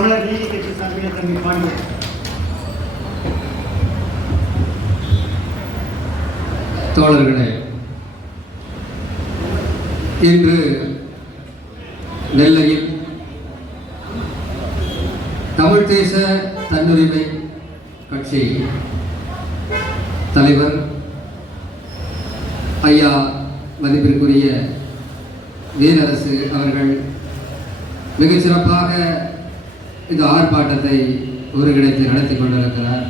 தமிழர் நீதி கட்சி சார்பில் தம்பி பாண்டியன் தோழர்களே இன்று நெல்லையில் தமிழ் தேச தன்னுரிமை கட்சி தலைவர் ஐயா மதிப்பிற்குரிய வீரரசு அவர்கள் மிகச் சிறப்பாக இந்த ஆர்ப்பாட்டத்தை ஒருங்கிணைத்து நடத்தி கொண்டிருக்கிறார்.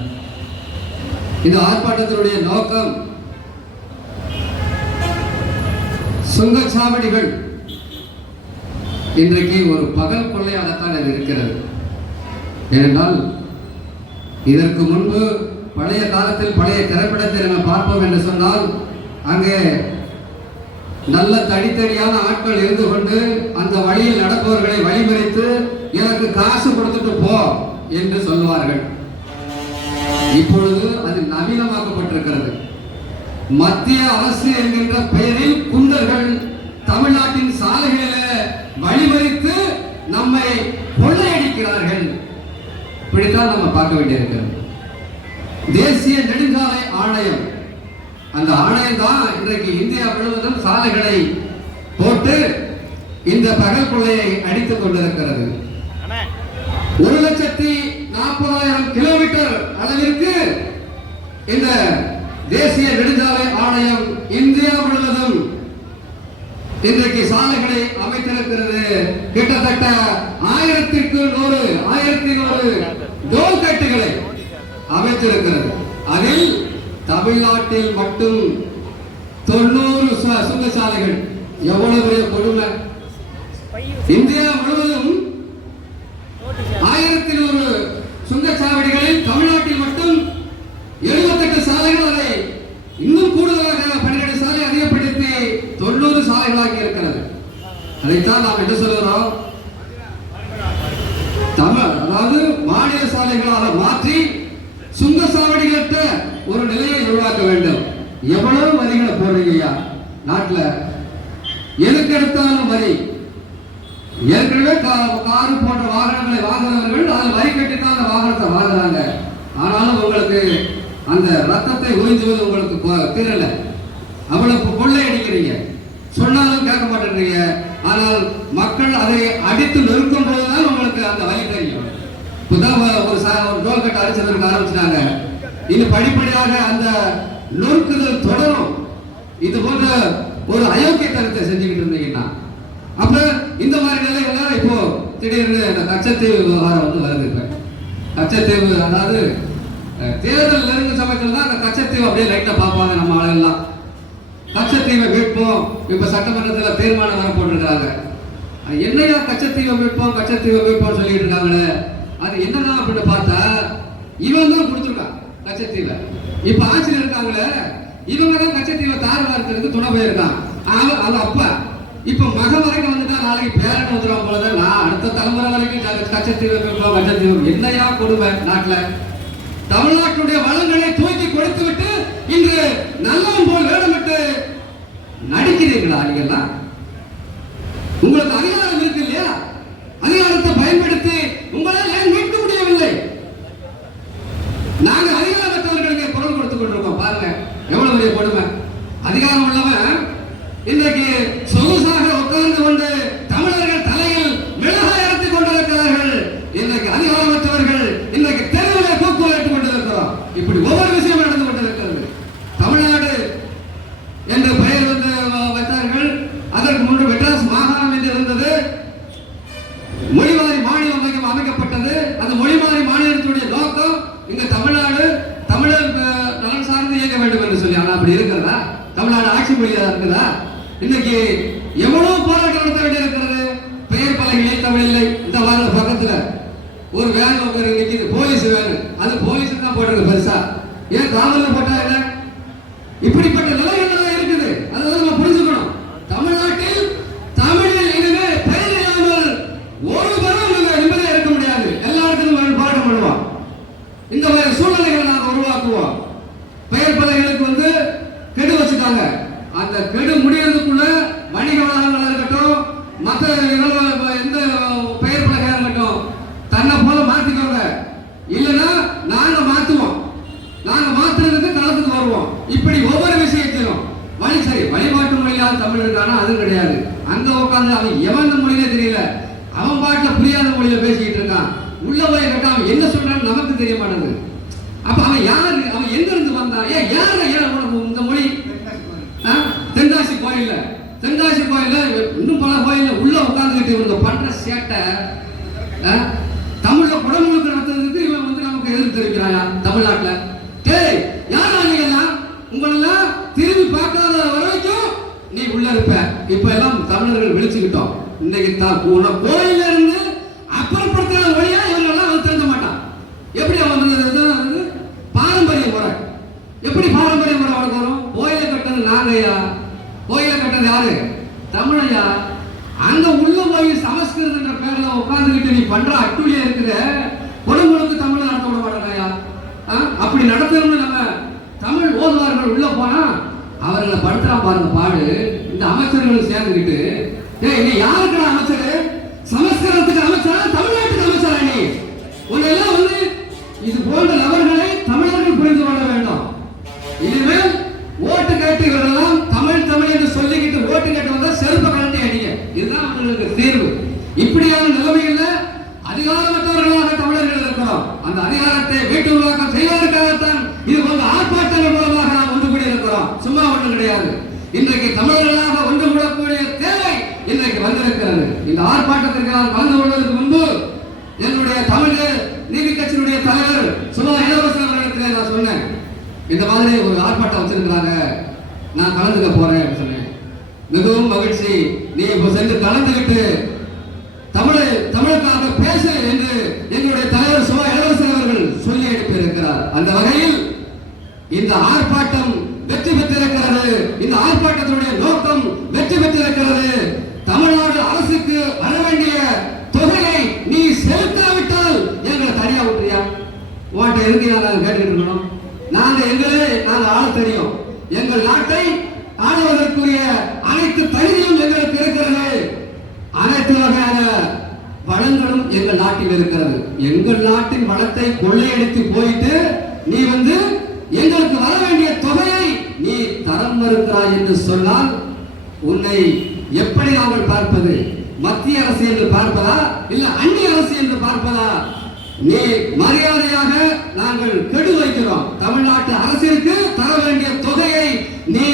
இந்த ஆர்ப்பாட்டத்தினுடைய நோக்கம் சுங்கச்சாவடிகள். இன்றைக்கு ஒரு பகல் கொள்ளையாகத்தான் அது இருக்கிறது. ஏனென்றால் இதற்கு முன்பு பழைய காலத்தில் பழைய திரைப்படத்தை நம்ம பார்ப்போம் என்று சொன்னால் அங்கே நல்ல தனித்தனியான ஆட்கள் இருந்து கொண்டு அந்த வழியில் நடப்பவர்களை வழிமறித்து போ என்று சொல்வார்கள் இப்பொழுது அது நவீனமாக்கப்பட்டிருக்கிறது. மத்திய அரசு என்கின்ற பெயரில் குண்டர்கள் தமிழ்நாட்டின் சாலைகளில வழிமறித்து நம்மை கொள்ளையடிக்கிறார்கள். இப்படித்தான் நம்ம பார்க்க வேண்டியிருக்கிறது. தேசிய நெடுஞ்சாலை ஆணையம். அந்த ஆணையம் தான் இன்றைக்கு இந்தியா முழுவதும் சாலைகளை போட்டு இந்த பகல் கொள்ளையை அடித்துக் கொண்டிருக்கிறது. ஒரு லட்சத்தி நாற்பதாயிரம் கிலோமீட்டர் அளவிற்கு இந்த தேசிய நெடுஞ்சாலை ஆணையம் இந்தியா முழுவதும் இன்றைக்கு சாலைகளை அமைத்திருக்கிறது. கிட்டத்தட்ட ஆயிரத்திற்கு நூறு ஆயிரத்தி நூறு டோல்கட்டுகளை அமைத்திருக்கிறது. அதில் தமிழ்நாட்டில் மட்டும் தொண்ணூறு சு- சுங்கச்சாலைகள். எவ்வளவு பெரிய கொடுமை? இந்தியா முழுவதும் ஆயிரத்தி நூறு சுங்கச்சாவடிகளில் தமிழ்நாட்டில் மட்டும் எழுபத்தெட்டு சாலைகள் அதை இன்னும் கூடுதலாக பன்னிரண்டு சாலை அதிகப்படுத்தி தொண்ணூறு சாலைகளாகி இருக்கிறது தான் நாம் என்ன சொல்லுகிறோம் தமிழ் அதாவது மாநில சாலைகளாக மாற்றி சுங்க சாவடிகளற்ற ஒரு நிலையை உருவாக்க வேண்டும். எவ்வளவு வரிகளை போடுறீங்க ஐயா? நாட்டுல எதுக்கு எடுத்தாலும் வரி. ஏற்கனவே காரு போன்ற வாகனங்களை வாங்குறவர்கள் அதில் வரி கட்டித்தான் அந்த வாகனத்தை வாங்குறாங்க. ஆனாலும் உங்களுக்கு அந்த ரத்தத்தை உறிஞ்சுவது உங்களுக்கு கொ- அவ்வளவு கொள்ளை அடிக்கிறீங்க சொன்னாலும் கேட்க மாட்டேன்றீங்க. ஆனால் மக்கள் அதை அடித்து நிறுத்தும் போதுதான் உங்களுக்கு அந்த வழி தெரியும். இப்பதான் ஒரு ஒரு டோல் கட்ட அடிச்சதற்கு ஆரம்பிச்சிட்டாங்க. இது படிப்படியாக அந்த நொறுக்குதல் தொடரும். இது போன்ற ஒரு அயோக்கியத்தனத்தை செஞ்சுக்கிட்டு இருந்தீங்கன்னா அப்ப இந்த மாதிரி நிலைகள்லாம் இப்போ திடீர்னு இந்த கச்சத்தீவு விவகாரம் வந்து வருது இப்ப. கச்சத்தீவு அதாவது தேர்தல் நெருங்கும் சமயத்தில் தான் அந்த கச்சத்தீவு அப்படியே லைட்டா பார்ப்பாங்க நம்ம ஆளுங்கெல்லாம். கச்சத்தீவை மீட்போம் இப்ப சட்டமன்றத்தில் தீர்மானம் வர போட்டிருக்காங்க என்னையா கச்சத்தீவை மீட்போம் கச்சத்தீவை மீட்போம் சொல்லிட்டு இருக்காங்களே? அது என்னன்னா அப்படின்னு பார்த்தா இவன் தான் கொடுத்துருக்கான் கச்சத்தீவை. இப்ப ஆட்சியில் இருக்காங்களே இவங்க தான் கச்சத்தீவை தாரவா இருக்கிறதுக்கு துணை போயிருக்கான். அவன் அது அப்பா. இப்ப மக வரைக்கும் வந்துட்டா நாளைக்கு பேரன் வந்துடும் போலதான் நான் அடுத்த தலைமுறை வரைக்கும் க- கச்சத்தீவை மீட்போம் கச்சத்தீவு என்னையா கொடுமை நாட்டில்? தமிழ்நாட்டுடைய வளங்களை தூக்கி கொடுத்து விட்டு இன்று நல்லவன் போல் வேடமிட்டு நடிக்கிறீர்களா நீங்கெல்லாம் உங்களுக்கு அதிகாரம் இருக்கு இல்லையா? அதிகாரத்தை பயன்படுத்தி உங்களால் ஏன் மீட்க முடியவில்லை? நாங்க அதிகாரத்தவர்களுக்கு குரல் கொடுத்துக் கொண்டிருக்கோம். பாருங்க எவ்வளவு பெரிய கொடுமை. அதிகாரம் உள்ளவன் இன்றைக்கு சொகுசாக உட்கார்ந்து கொண்டு தமிழர்கள் தலையில் மிளகாய் அரைத்துக் கொண்டிருக்கிறார்கள். இன்றைக்கு அதிகாரமற்றவர்கள் இன்றைக்கு மாநிலம் அமைக்கப்பட்டது அந்த மொழிவாரி மாநிலத்தினுடைய நோக்கம் இங்க தமிழ்நாடு தமிழர் நலன் சார்ந்து இயங்க வேண்டும் என்று சொல்லி. ஆனா அப்படி இருக்கிறதா தமிழ்நாடு ஆட்சி மொழியா இருக்குதா? இன்னைக்கு எவ்வளவு போராட்டம் நடத்த வேண்டியிருக்கிறது? பெயர் பலகையில் தமிழ் இல்லை. இந்த வார பக்கத்துல ஒரு வேன் ஒரு இன்னைக்கு போலீஸ் வேன். அது போலீஸ் தான் போட்டிருக்கு பெருசா. ஏன் காவல்ல போட்டா என்ன இப்படிப்பட்ட நிலைகள் தான் இருக்குது அதெல்லாம் நம்ம புரிஞ்சுக்கணும் தமிழ்நாட்டில் தமிழில் இனிமே பெயர் இல்லாமல் ஒரு தரம் நம்ம நிம்மதியா இருக்க முடியாது எல்லா இடத்திலும் பாடம் பண்ணுவோம் இந்த மாதிரி சூழ்நிலைகளை நாங்கள் உருவாக்குவோம் பெயர் பலகைகளுக்கு வந்து கெடு வச்சுட்டாங்க அந்த கெடு முடியறதுக்குள்ள வணிக வளாகங்களா இருக்கட்டும் மற்ற எந்த பெயர் பலகையா இருக்கட்டும் தன்னை இப்படி ஒவ்வொரு விஷயத்திலும் வழி சரி வழிபாட்டு தமிழ் இருக்கானா அதுவும் கிடையாது. அங்க உட்காந்து அவன் எவன் மொழியே தெரியல. அவன் பாட்டுல புரியாத மொழியில பேசிக்கிட்டு இருக்கான். உள்ள போய் கேட்டா அவன் என்ன சொல்றான்னு நமக்கு தெரிய மாட்டேங்குது. அப்ப அவன் யாரு? அவன் எங்க இருந்து வந்தான் ஏன் யார ஏன் இந்த மொழி? தென்காசி கோயில்ல. தென்காசி கோயில்ல இன்னும் பல கோயில்ல உள்ள உட்காந்துக்கிட்டு இவங்க பண்ற சேட்டை தமிழ்ல குடமுழுக்கு நடத்துறதுக்கு இவன் வந்து நமக்கு எதிர்த்து தெரிவிக்கிறாயா தமிழ்நாட்டுல. டேய் யாரா நீங்க எல்லாம்? உங்களெல்லாம் திரும்பி பார்க்காத வரைக்கும் நீ உள்ள இருப்ப. இப்ப எல்லாம் தமிழர்கள் விழிச்சுக்கிட்டோம். இன்னைக்கு தான் உன கோயில இருந்து அப்புறப்படுத்துற வழியா இவங்களெல்லாம் அவன் தெரிஞ்ச மாட்டான். எப்படி அவன் வந்து வந்து பாரம்பரிய முறை. எப்படி பாரம்பரிய முறை அவனுக்கு வரும்? கோயிலை கட்டது நாங்கய்யா? கோயிலை கட்டது யாரு? தமிழையா? அங்க உள்ள போய் சமஸ்கிருதன்ற பேர்ல உட்கார்ந்துகிட்டு நீ பண்ற அட்டுழியா இருக்குது. குடும்பங்களுக்கு தமிழ் நடத்த விட மாட்டாங்கய்யா ஆ? அப்படி நடத்தணும்னு நம்ம தமிழ் ஓதுவார்கள் உள்ள போனா அவர்களை படுத்துறான் பாருங்க பாடு. இந்த அமைச்சர்களும் சேர்ந்துக்கிட்டு ஏய் நீ யாருக்கு அமைச்சர்? சமஸ்கிருதத்துக்கு அமைச்சரா? தமிழ்நாட்டுக்கு அமைச்சரா நீ? உன்னெல்லாம் வந்து இது போன்ற நபர்களை தமிழர்கள் புரிந்து கொள்ள வேண்டும். இனிமேல் ஓட்டு கேட்டு இவரெல்லாம் தமிழ் தமிழ் என்று சொல்லிக்கிட்டு ஓட்டு கேட்டு வந்தா செருப்ப கலட்டி அடிங்க. இதுதான் அவர்களுக்கு தீர்வு. இப்படியான நிலைமையில அதிகாரமற்றவர்களாக தமிழர்கள் இருக்கிறோம். அந்த அதிகாரத்தை வீட்டு உருவாக்கம் செய்வதற்காகத்தான் இது போன்ற ஆர்ப்பாட்டங்கள் மூலமாக நாம் ஒன்று கூடி இருக்கிறோம் சும்மா ஒன்றும் கிடையாது. இன்றைக்கு தமிழர்களாக ஒன்று கூடக்கூடிய தேவை இன்றைக்கு வந்திருக்கிறது. இந்த ஆர்ப்பாட்டத்திற்கு நான் கலந்து கொள்வதற்கு முன்பு என்னுடைய தமிழ் நீதி கட்சியினுடைய தலைவர் சுபா இளவரசன் அவர்களிடத்தில் நான் சொன்னேன். இந்த மாதிரி ஒரு ஆர்ப்பாட்டம் வச்சிருக்கிறாங்க. நான் கலந்துக்க போறேன் சொன்னேன். மிகவும் மகிழ்ச்சி. நீ இப்ப சென்று கலந்துக்கிட்டு தமிழை தமிழுக்காக பேசு என்று எங்களுடைய தலைவர் சுபா இளவரசன் அவர்கள் சொல்லி அனுப்பியிருக்கிறார். அந்த வகையில் இந்த ஆர்ப்பாட்டம் வெற்றி பெற்றிருக்கிறது இந்த ஆர்ப்பாட்டத்தினுடைய நோக்கம் வெற்றி பெற்றிருக்கிறது தமிழ்நாடு அரசுக்கு வர வேண்டிய தொகையை நீ செலுத்தாவிட்டால் எங்களை தனியா விட்டுறியா உன்கிட்ட எதுக்கு நாங்கள் கேட்டுக்கிட்டு இருக்கணும். நாங்க எங்களே நாங்கள் ஆள தெரியும். எங்கள் நாட்டை ஆளுவதற்குரிய அனைத்து தகுதியும் எங்களுக்கு இருக்கிறது. அனைத்து வகையான வளங்களும் எங்கள் நாட்டில் இருக்கிறது. எங்கள் நாட்டின் வளத்தை கொள்ளையடித்து போயிட்டு நீ வந்து எங்களுக்கு வர வேண்டிய தொகையை நீ தரம் மறுக்கிறாய் என்று சொன்னால் உன்னை எப்படி நாங்கள் பார்ப்பது? மத்திய அரசு என்று பார்ப்பதா? இல்ல அந்நிய அரசு என்று பார்ப்பதா? நீ மரியாதையாக நாங்கள் கெடு வைக்கிறோம் தமிழ்நாட்டு அரசிற்கு தர வேண்டிய தொகையை நீ